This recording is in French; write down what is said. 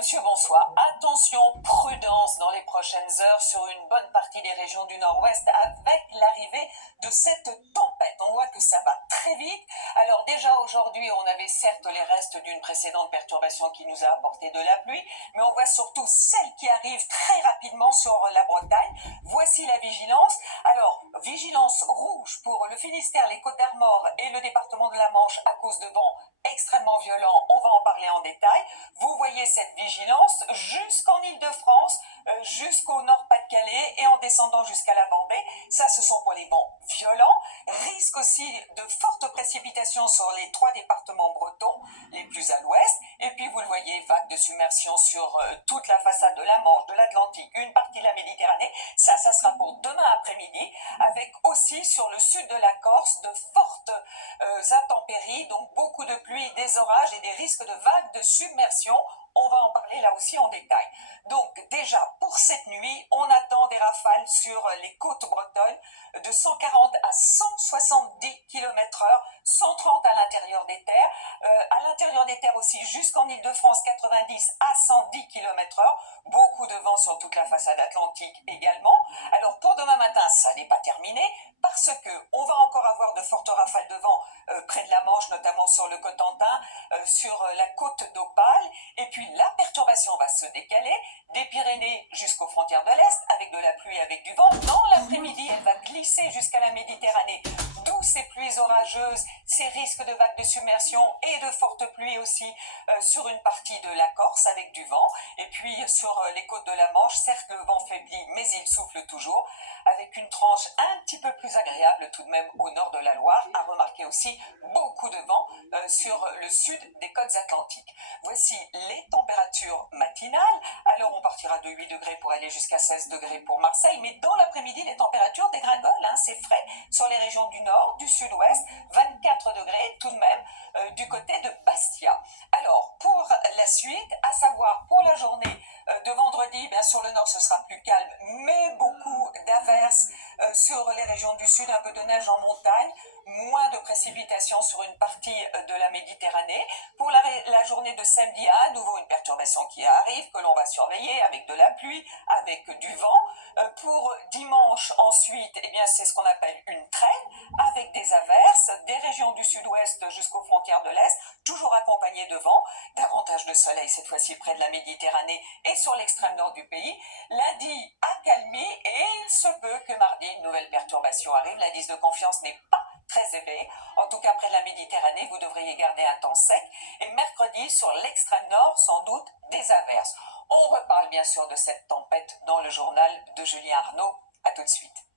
monsieur, bonsoir. Attention, prudence dans les prochaines heures sur une bonne partie des régions du nord-ouest avec l'arrivée de cette tempête. On voit que ça va très vite. Alors déjà aujourd'hui, on avait certes les restes d'une précédente perturbation qui nous a apporté de la pluie, mais on voit surtout celle qui arrive très rapidement sur la Bretagne. Voici la vigilance. Alors, vigilance rouge pour le Finistère, les Côtes-d'Armor et le département de la Manche à cause de vents extrêmement violents. On va en parler en détail. Vous voyez cette vigilance jusqu'en Île-de-France, jusqu'au Nord-Pas-de-Calais et en descendant jusqu'à la Vendée. Ça, ce sont pour les vents violents. Risque aussi de fortes précipitations sur les 3 départements bretons, les plus à l'ouest. Et puis, vous le voyez, vagues de submersion sur toute la façade de la Manche, de l'Atlantique, une partie de la Méditerranée. Ça sera pour demain après-midi, avec aussi sur le sud de la Corse de fortes intempéries, donc beaucoup de pluie, des orages et des risques de vagues de submersion. On va en parler là aussi en détail. Donc déjà, pour cette nuit, on attend des rafales sur les côtes bretonnes de 140 à 170 km/h, 130 à l'intérieur des terres. À l'intérieur des terres aussi, jusqu'en Île-de-France, 90 à 110 km/h. Beaucoup de vent sur toute la façade atlantique également. Alors pour demain matin, ça n'est pas terminé parce que on va encore avoir de fortes rafales de vent près de la Manche, notamment sur le Cotentin, sur la côte d'Opale. Et puis la perturbation va se décaler des Pyrénées jusqu'aux frontières de l'Est avec de la pluie, avec du vent. Dans l'après-midi, elle va glisser jusqu'à la Méditerranée, d'où ces pluies orageuses, ces risques de vagues de submersion et de fortes pluies aussi sur une partie de la Corse avec du vent. Et puis sur les côtes de la Manche, certes le vent faiblit, mais il souffle toujours, avec une tranche un petit peu plus agréable tout de même au nord de la Loire. À remarquer aussi beaucoup de vent sur le sud des côtes atlantiques. Voici les températures matinales. Alors on partira de 8 degrés pour aller jusqu'à 16 degrés pour Marseille, mais dans l'après-midi les températures dégringolent, c'est frais sur les régions du nord, du sud-ouest, 24 degrés tout de même du côté de Bastia. Alors pour la suite, à savoir pour la journée de vendredi, bien sûr le nord ce sera plus calme, mais beaucoup d'averses sur les régions du sud, un peu de neige en montagne, moins de précipitations sur une partie de la Méditerranée. Pour la journée de samedi, à nouveau une perturbation qui arrive, que l'on va surveiller avec de la pluie, avec du vent. Pour dimanche ensuite, eh bien c'est ce qu'on appelle une traîne, avec des averses, des régions du sud-ouest jusqu'aux frontières de l'est, toujours accompagnées de vent, davantage de soleil cette fois-ci près de la Méditerranée et sur l'extrême nord du pays. Lundi, accalmie, et il se peut que mardi, une nouvelle perturbation arrive. L'indice de confiance n'est pas très élevé. En tout cas, près de la Méditerranée, vous devriez garder un temps sec. Et mercredi, sur l'extrême nord, sans doute, des averses. On reparle bien sûr de cette tempête dans le journal de Julien Arnaud. À tout de suite.